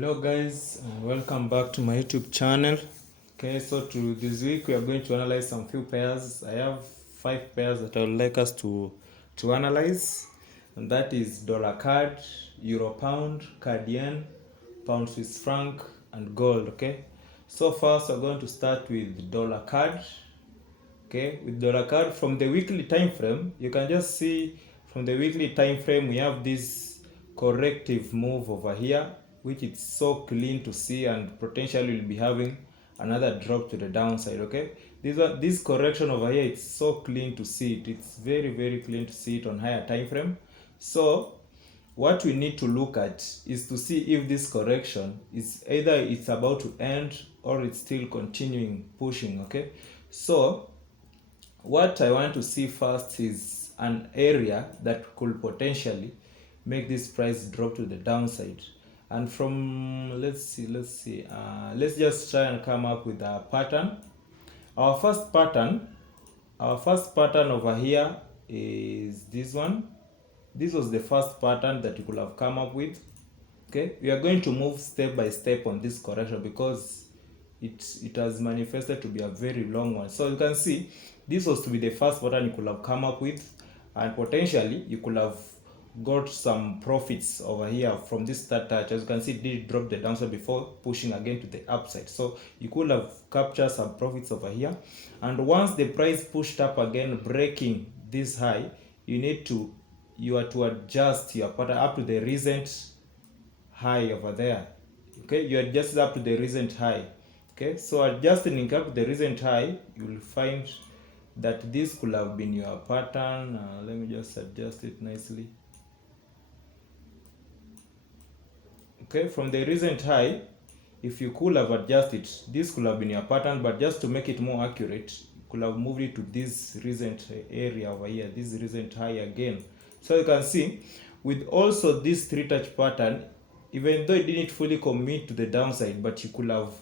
Hello guys, and welcome back to my YouTube channel. Okay, so to this week we are going to analyze some few pairs. I have 5 pairs that I would like us to analyze, and that is dollar card, euro pound, card yen, pound Swiss franc, and gold. Okay, so first we're going to start with dollar card. Okay, with dollar card from the weekly time frame, you can just see from the weekly time frame we have this corrective move over here, which is so clean to see, and potentially will be having another drop to the downside. Okay, this correction over here, it's so clean to see it. It's very clean to see it on higher time frame. So what we need to look at is to see if this correction is either it's about to end or it's still continuing pushing. Okay, so what I want to see first is an area that could potentially make this price drop to the downside. And from let's just try and come up with a pattern. Our first pattern over here is this one. This was the first pattern that you could have come up with. Okay, we are going to move step by step on this correction because it has manifested to be a very long one. So you can see this was to be the first pattern you could have come up with, and potentially you could have got some profits over here from this third touch. As you can see, it did drop the downside before pushing again to the upside, so you could have captured some profits over here. And once the price pushed up again, breaking this high, you are to adjust your pattern up to the recent high over there. Okay, you adjust up to the recent high. Okay, so adjusting up to the recent high, you will find that this could have been your pattern. Let me just adjust it nicely. Okay, from the recent high, if you could have adjusted, this could have been your pattern, but just to make it more accurate, you could have moved it to this recent area over here, this recent high again. So you can see with also this 3-touch pattern, even though it didn't fully commit to the downside, but you could have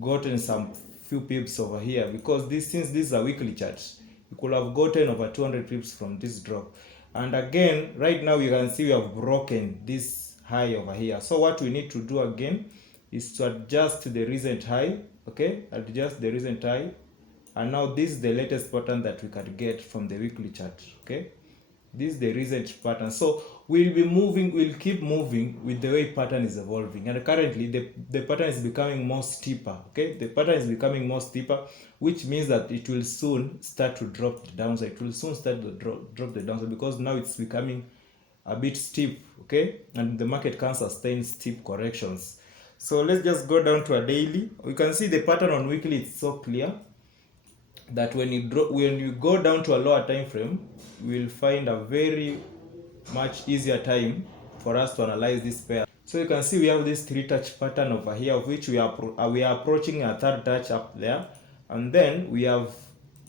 gotten some few pips over here, because since this is a weekly chart, you could have gotten over 200 pips from this drop. And again, right now you can see we have broken this high over here. So what we need to do again is to adjust the recent high. Okay, adjust the recent high, and now this is the latest pattern that we can get from the weekly chart. Okay, this is the recent pattern. So we'll keep moving with the way pattern is evolving, and currently the pattern is becoming more steeper. Okay, the pattern is becoming more steeper, which means that it will soon start to drop the downside. It will soon start to drop the downside, because now it's becoming a bit steep. Okay, and the market can sustain steep corrections. So let's just go down to a daily. We can see the pattern on weekly. It's so clear that when you go down to a lower time frame, we'll find a very much easier time for us to analyze this pair. So you can see we have this 3-touch pattern over here, of which we are approaching a 3rd touch up there, and then we have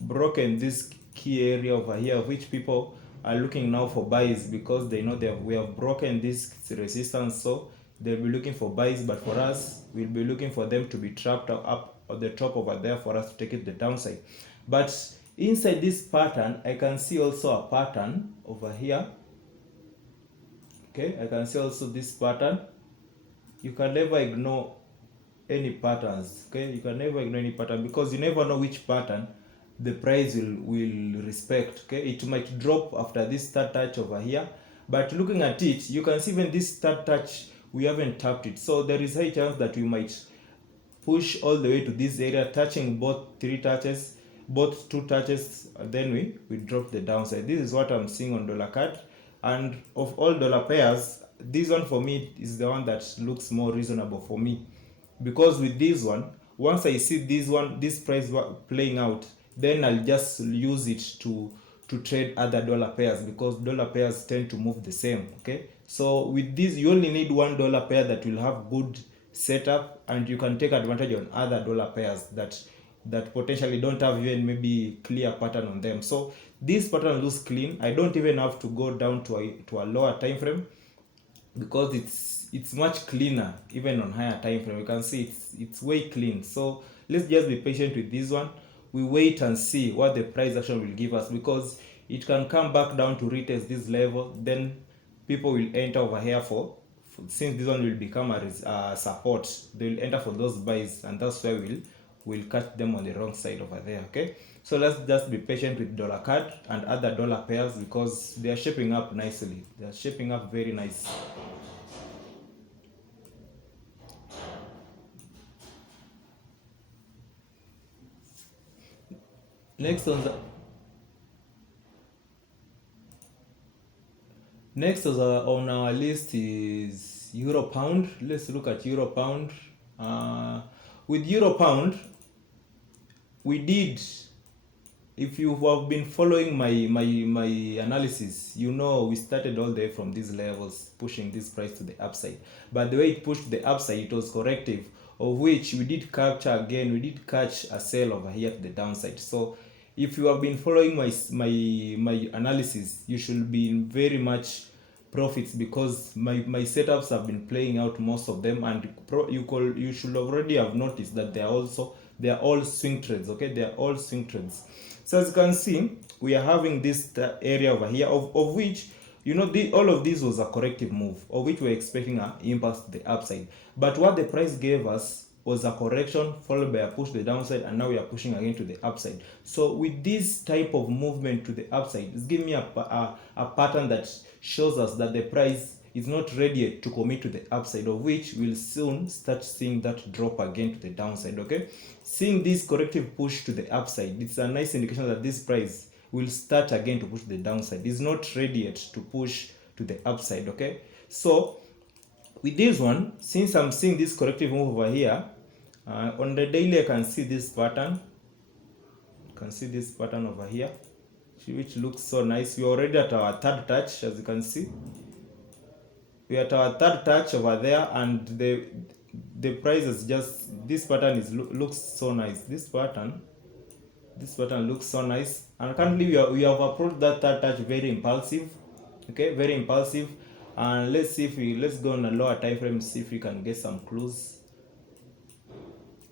broken this key area over here, of which people are looking now for buys, because they know we have broken this resistance, so they'll be looking for buys. But for us, we'll be looking for them to be trapped up at the top over there for us to take it the downside. But inside this pattern, I can see also a pattern over here. Okay, I can see also this pattern. You can never ignore any patterns. Okay, you can never ignore any pattern, because you never know which pattern the price will respect. Okay, it might drop after this 3rd touch over here, but looking at it, you can see even this 3rd touch, we haven't tapped it, so there is a high chance that we might push all the way to this area, touching both 2 touches, and then we drop the downside. This is what I'm seeing on dollar card. And of all dollar pairs, this one for me is the one that looks more reasonable for me, because with this one, once I see this price playing out, then I'll just use it to trade other dollar pairs, because dollar pairs tend to move the same. Okay, so with this, you only need one dollar pair that will have good setup, and you can take advantage on other dollar pairs that potentially don't have even maybe clear pattern on them. So this pattern looks clean. I don't even have to go down to a lower time frame, because it's much cleaner even on higher time frame. You can see it's way clean. So let's just be patient with this one. We wait and see what the price action will give us, because it can come back down to retest this level. Then people will enter over here for since this one will become a support, they will enter for those buys, and that's why we'll catch them on the wrong side over there. Okay, so let's just be patient with dollar card and other dollar pairs because they are shaping up nicely. They are shaping up very nice. Next on our list is Euro Pound. Let's look at Euro Pound. With Euro Pound, we did, if you have been following my analysis, you know we started all the way from these levels pushing this price to the upside, but the way it pushed to the upside, it was corrective, of which we did capture again, we did catch a sell over here to the downside. So if you have been following my analysis, you should be in very much profits because my setups have been playing out, most of them, and you should already have noticed that they are all swing trades. Okay, they are all swing trades. So as you can see, we are having this area over here of which, you know, all of this was a corrective move, of which we're expecting an impulse to the upside, but what the price gave us was a correction followed by a push to the downside, and now we are pushing again to the upside. So with this type of movement to the upside, it's giving me a pattern that shows us that the price is not ready to commit to the upside, of which we'll soon start seeing that drop again to the downside. Okay, seeing this corrective push to the upside, it's a nice indication that this price will start again to push to the downside. It's not ready yet to push to the upside. Okay, so with this one, since I'm seeing this corrective move over here, on the daily I can see this pattern. You can see this pattern over here, which looks so nice. We're already at our third touch, as you can see. We're at our third touch over there, and the price is just, this pattern looks so nice. This pattern looks so nice, and currently we have approached that third touch very impulsive. Okay, very impulsive. And let's see let's go on a lower time frame, see if we can get some clues.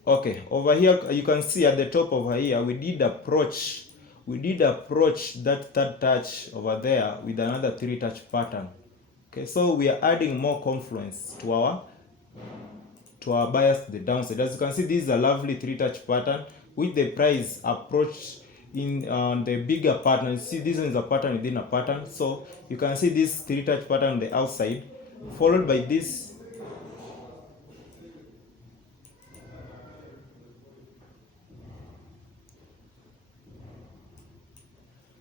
Okay, over here you can see at the top over here we did approach that third touch over there with another 3 touch pattern. Okay, so we are adding more confluence to our bias to the downside. As you can see, this is a lovely 3 touch pattern with the price approached in the bigger pattern. You see, this one is a pattern within a pattern. So you can see this 3 touch pattern on the outside, followed by this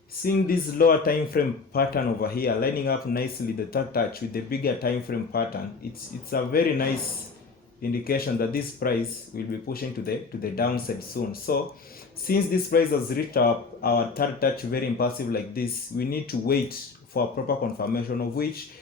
seeing this lower time frame pattern over here lining up nicely, the third touch with the bigger time frame pattern. It's a very nice indication that this price will be pushing to the downside soon. So since this price has reached our third touch very impulsive like this, we need to wait for a proper confirmation, of which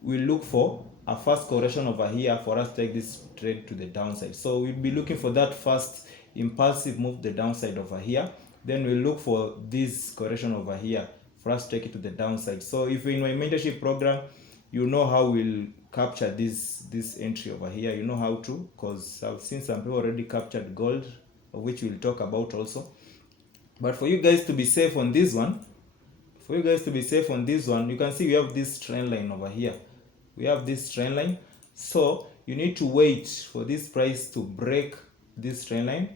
we'll look for a first correction over here for us to take this trade to the downside. So we'll be looking for that first impulsive move to the downside over here. Then we'll look for this correction over here for us to take it to the downside. So if you're in my mentorship program, you know how we'll capture this entry over here. You know how to, because I've seen some people already captured gold, of which we'll talk about also. But for you guys to be safe on this one, you can see we have this trend line over here. We have this trend line. So you need to wait for this price to break this trend line,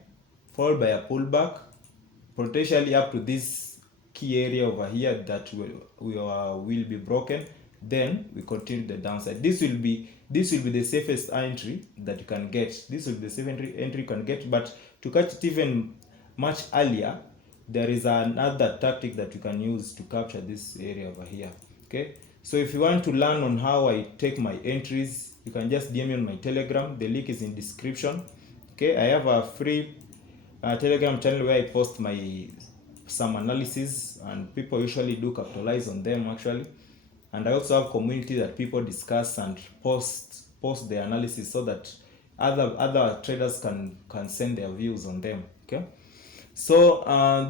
followed by a pullback, potentially up to this key area over here that will be broken. Then we continue the downside. This will be the safest entry that you can get. This will be the safest entry you can get. But to catch it even much earlier, there is another tactic that you can use to capture this area over here. Okay, so if you want to learn on how I take my entries, you can just DM me on my Telegram. The link is in description. Okay, I have a free Telegram channel where I post some analysis, and people usually do capitalize on them actually. And I also have community that people discuss and post their analysis so that other traders can send their views on them. Okay, so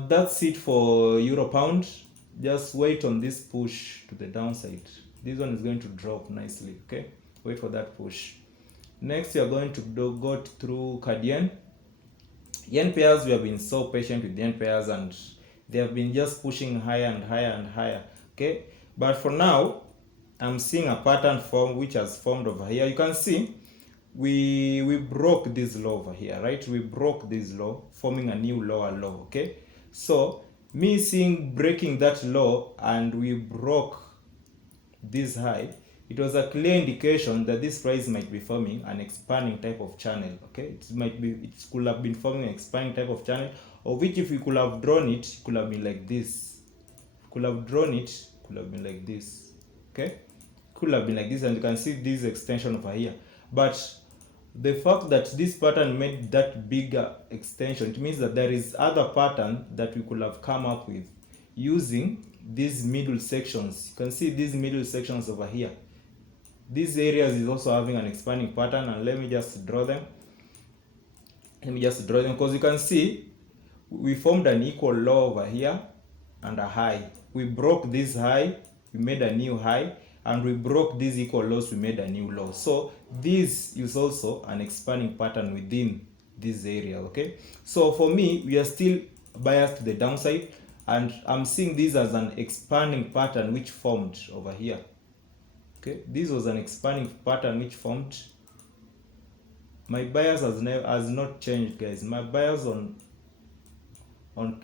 that's it for Euro Pound. Just wait on this push to the downside. This one is going to drop nicely. Okay, wait for that push. Next, we are going to go through CAD yen. Yen pairs, we have been so patient with yen pairs, and they have been just pushing higher and higher and higher. Okay, but for now, I'm seeing a pattern form which has formed over here. You can see we broke this low over here, right? We broke this low, forming a new lower low. Okay, so me seeing breaking that low and we broke this high, it was a clear indication that this price might be forming an expanding type of channel. Okay, it could have been forming an expanding type of channel, of which if we could have drawn it, it could have been like this. Could have drawn it, could have been like this. Okay, could have been like this, and you can see this extension over here. But the fact that this pattern made that bigger extension, it means that there is other pattern that we could have come up with using these middle sections. You can see these middle sections over here. These areas is also having an expanding pattern, and let me just draw them. Because you can see we formed an equal low over here and a high. We broke this high, we made a new high, and we broke these equal lows, we made a new low. So this is also an expanding pattern within this area. Okay, so for me, we are still biased to the downside, and I'm seeing this as an expanding pattern which formed over here. Okay, this was an expanding pattern which formed. My bias has not changed, guys. My bias on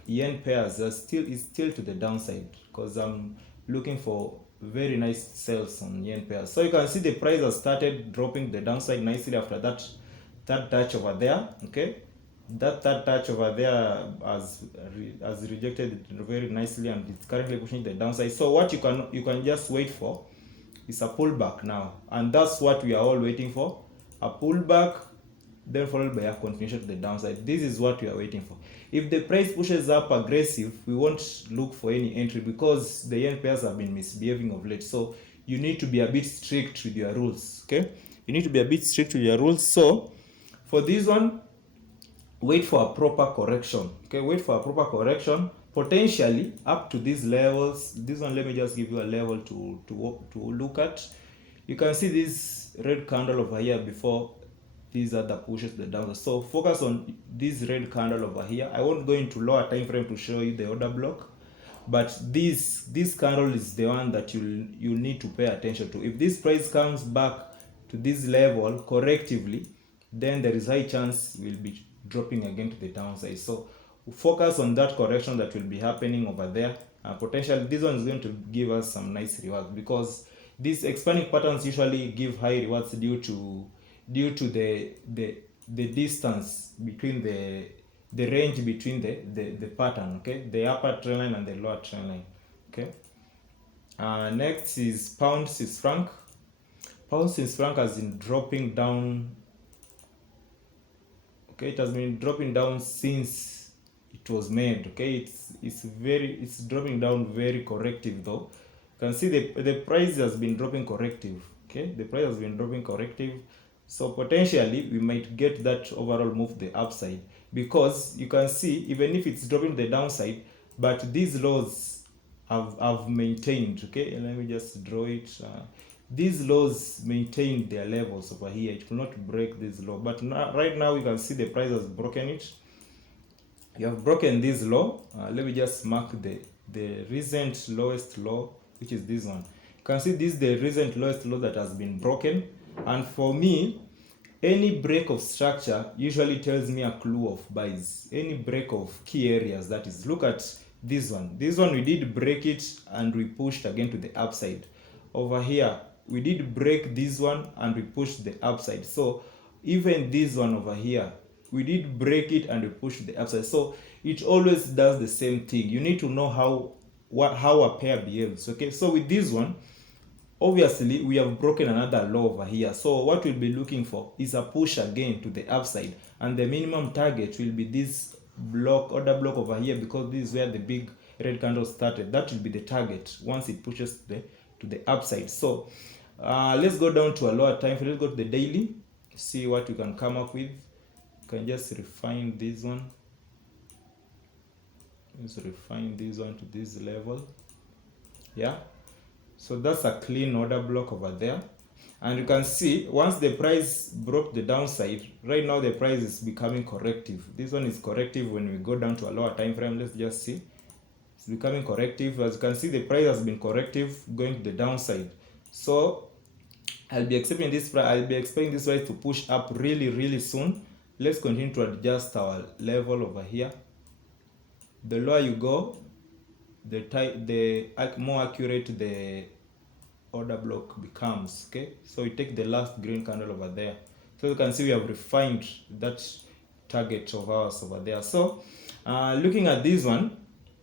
yen pairs is still to the downside, because I'm looking for very nice sales on yen pairs. So you can see the price has started dropping the downside nicely after that third touch over there. Okay, that third touch over there has rejected it very nicely, and it's currently pushing the downside. So what you can just wait for is a pullback now, and that's what we are all waiting for, a pullback, then followed by a continuation to the downside. This is what we are waiting for. If the price pushes up aggressive, we won't look for any entry, because the yen pairs have been misbehaving of late. So you need to be a bit strict with your rules. Okay, you need to be a bit strict with your rules. So for this one, wait for a proper correction. Okay, wait for a proper correction, potentially up to these levels. This one, let me just give you a level to look at. You can see this red candle over here before these are the pushes to the downside. So focus on this red candle over here. I won't go into lower time frame to show you the order block, but this candle is the one that you need to pay attention to. If this price comes back to this level correctively, then there is high chance we'll be dropping again to the downside. So focus on that correction that will be happening over there. Potentially this one is going to give us some nice rewards, because these expanding patterns usually give high rewards due to the distance between the range between the pattern. Okay, the upper trend line and the lower trend line. Okay, next is pound Swiss franc. Pound Swiss franc has been dropping down. Okay, it has been dropping down since it was made. Okay, it's dropping down very corrective though. You can see the price has been dropping corrective. Okay, the price has been dropping corrective. So potentially we might get that overall move the upside, because you can see even if it's dropping the downside, but these lows have maintained. Okay, and let me just draw it. These lows maintain their levels over here. It will not break this low, but right now you can see the price has broken it. You have broken this low. Let me just mark the recent lowest low, which is this one. You can see this is the recent lowest low that has been broken. And for me, any break of structure usually tells me a clue of buys. Any break of key areas, that is. Look at this one. This one we did break it and we pushed again to the upside. Over here, we did break this one and we pushed the upside. So even this one over here, we did break it and we pushed the upside. So it always does the same thing. You need to know how a pair behaves. Okay, so with this one, obviously we have broken another low over here. So what we'll be looking for is a push again to the upside, and the minimum target will be this order block over here, because this is where the big red candle started. That will be the target once it pushes to the upside. So let's go down to a lower time frame. Let's go to the daily, see what we can come up with. You can just refine this one. Let's refine this one to this level. Yeah, so that's a clean order block over there. And you can see once the price broke the downside, right now the price is becoming corrective. This one is corrective. When we go down to a lower time frame, let's just see, it's becoming corrective. As you can see, the price has been corrective going to the downside. So I'll be expecting this price to push up really soon. Let's continue to adjust our level over here. The lower you go, the more accurate the order block becomes. Okay, so we take the last green candle over there, so you can see we have refined that target of ours over there. So looking at this one,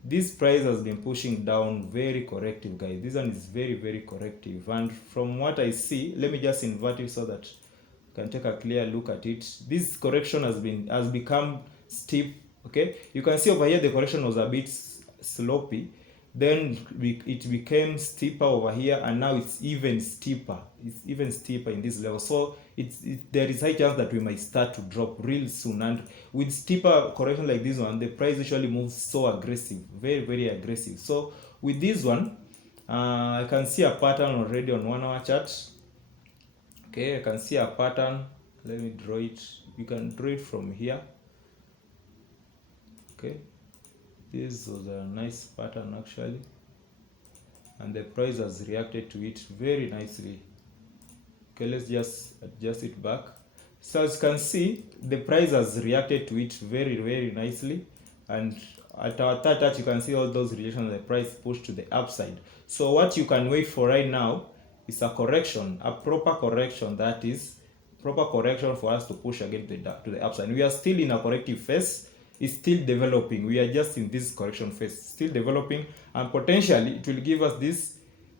this price has been pushing down very corrective, guys. This one is very corrective, and from what I see, let me just invert it so that you can take a clear look at it. This correction has become steep. Okay, you can see over here the correction was a bit sloppy, then it became steeper over here, and now it's even steeper. It's even steeper in this level. So there is high chance that we might start to drop real soon. And with steeper correction like this one, the price usually moves so aggressive, very aggressive. So with this one, I can see a pattern already on 1 hour chart. Okay, I can see a pattern. Let me draw it. You can draw it from here. Okay, this was a nice pattern actually, and the price has reacted to it very nicely. Okay, let's just adjust it back. So as you can see, the price has reacted to it very nicely, and at our third touch you can see all those relations, the price pushed to the upside. So what you can wait for right now is a correction, a proper correction, that is proper correction for us to push again to the upside. We are still in a corrective phase. It's still developing. We are just in this correction phase, still developing, and potentially it will give us this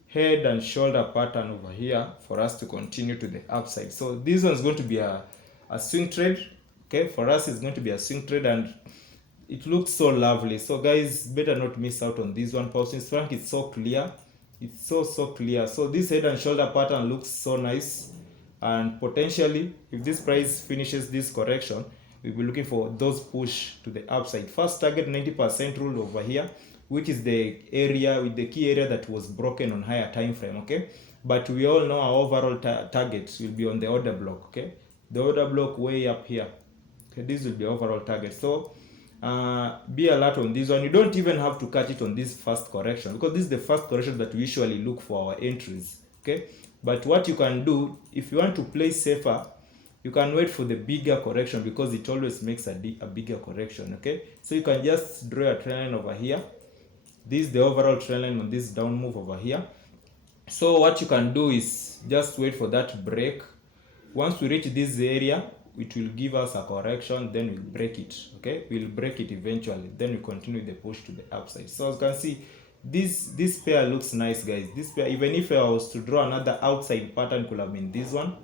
head and shoulder pattern over here for us to continue to the upside. So this one is going to be a swing trade. Okay, for us it's going to be a swing trade, and it looks so lovely. So guys, better not miss out on this one. Since franc is so clear, it's so clear. So this head and shoulder pattern looks so nice, and potentially if this price finishes this correction, we'll be looking for those push to the upside. First target 90% rule over here, which is the area with the key area that was broken on higher time frame. Okay, but we all know our overall target will be on the order block. Okay, the order block way up here. Okay, this will be overall target. So be alert on this one. You don't even have to catch it on this first correction, because this is the first correction that we usually look for our entries. Okay, but what you can do, if you want to play safer, you can wait for the bigger correction, because it always makes a bigger correction. Okay, so you can just draw a trend line over here. This is the overall trend line on this down move over here. So what you can do is just wait for that break. Once we reach this area, it will give us a correction, then we'll break it. Okay, we'll break it eventually, then we continue the push to the upside. So as you can see, this pair looks nice, guys. This pair, even if I was to draw another outside pattern, could have been this one,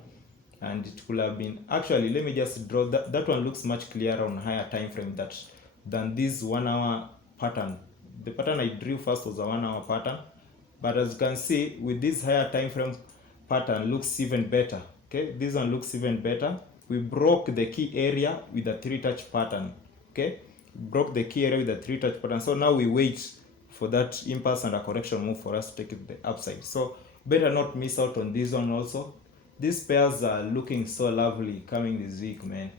and it could have been, actually let me just draw that one. Looks much clearer on higher time frame than this 1 hour pattern. The pattern I drew first was a 1 hour pattern, but as you can see, with this higher time frame pattern looks even better. Okay, this one looks even better. We broke the key area with a 3-touch pattern. Okay, broke the key area with a 3-touch pattern. So now we wait for that impulse and a correction move for us to take it to the upside. So better not miss out on this one also. These pairs are looking so lovely coming this week, man.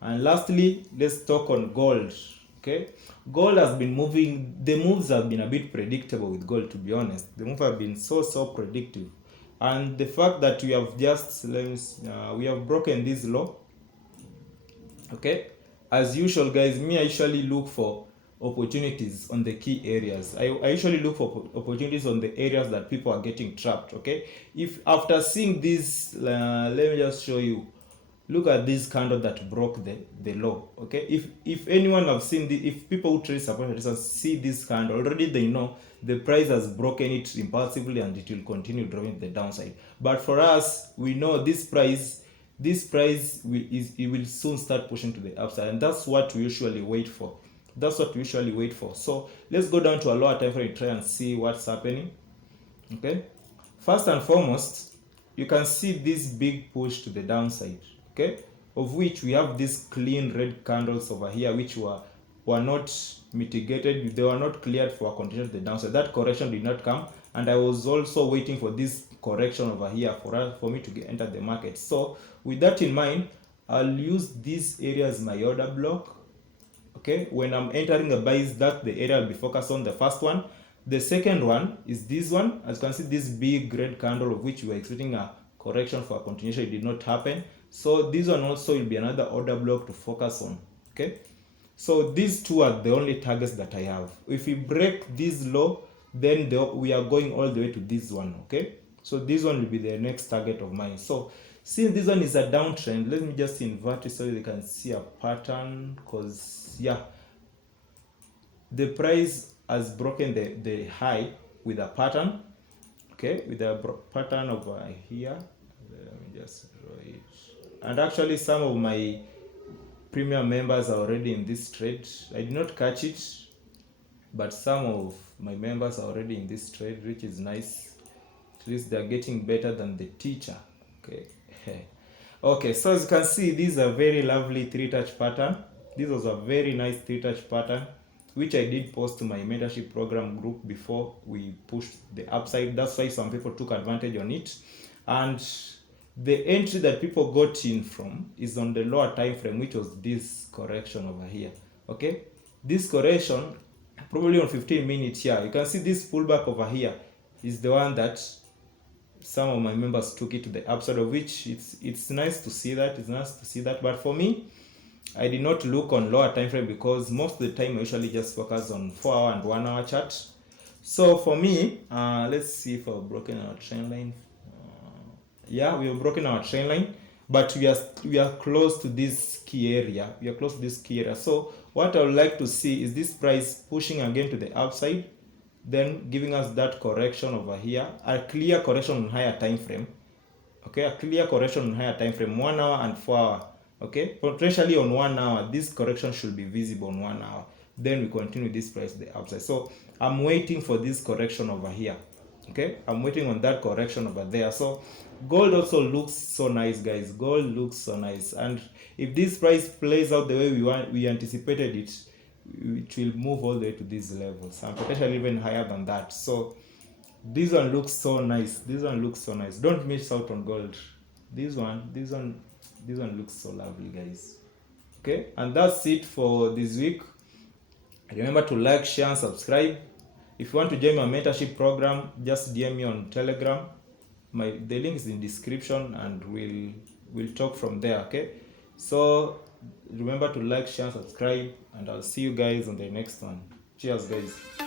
And lastly, let's talk on gold. Okay, gold has been moving. The moves have been a bit predictable with gold, to be honest. The moves have been so predictive, and the fact that we have just we have broken this low. Okay, as usual, guys, I usually look for opportunities on the key areas. I usually look for opportunities on the areas that people are getting trapped. Okay, if after seeing this, let me just show you. Look at this candle that broke the low. Okay, if anyone have seen this, if people who trade support resistance see this candle already, they know the price has broken it impulsively and it will continue drawing the downside. But for us, we know this price will soon start pushing to the upside, and that's what we usually wait for. So let's go down to a lower time frame, try and see what's happening. Okay, first and foremost, you can see this big push to the downside. Okay, of which we have these clean red candles over here, which were not mitigated. They were not cleared for a continuation to the downside. That correction did not come, and I was also waiting for this correction over here for me to enter the market. So with that in mind, I'll use this area as my order block. Okay, when I'm entering the buys, that's the area I'll be focused on, the first one. The second one is this one. As you can see, this big red candle, of which we were expecting a correction for a continuation, it did not happen. So this one also will be another order block to focus on. Okay, so these two are the only targets that I have. If we break this low, then we are going all the way to this one. Okay, so this one will be the next target of mine. So since this one is a downtrend, let me just invert it so you can see a pattern, because yeah, the price has broken the high with a pattern. Okay, with a pattern over here. Let me just draw it. And actually some of my premium members are already in this trade. I did not catch it, but some of my members are already in this trade, which is nice. At least they're getting better than the teacher. Okay. Okay, so as you can see, this is a very lovely 3-touch pattern. This was a very nice 3-touch pattern, which I did post to my mentorship program group before we pushed the upside. That's why some people took advantage on it. And the entry that people got in from is on the lower time frame, which was this correction over here. Okay, this correction probably on 15 minutes here, you can see this pullback over here is the one that some of my members took it to the upside, of which it's nice to see that. It's nice to see that. But for me, I did not look on lower time frame because most of the time I usually just focus on 4-hour and 1-hour chart. So for me, let's see if I've broken our trend line. Yeah, we have broken our trend line, but we are close to this key area. We are close to this key area. So what I would like to see is this price pushing again to the upside, then giving us that correction over here, a clear correction on higher time frame. Okay, a clear correction on higher time frame, 1 hour and 4 hour. Okay, potentially on 1 hour, this correction should be visible on 1 hour. Then we continue this price the upside. So I'm waiting for this correction over here. Okay, I'm waiting on that correction over there. So gold also looks so nice, guys. Gold looks so nice, and if this price plays out the way we anticipated it will move all the way to these levels and potentially even higher than that. So this one looks so nice. This one looks so nice. Don't miss out on gold. This one looks so lovely, guys. Okay, and that's it for this week. Remember to like, share, and subscribe. If you want to join my mentorship program, just DM me on Telegram. The link is in description, and we'll talk from there. Okay, so remember to like, share, subscribe, and I'll see you guys on the next one. Cheers, guys.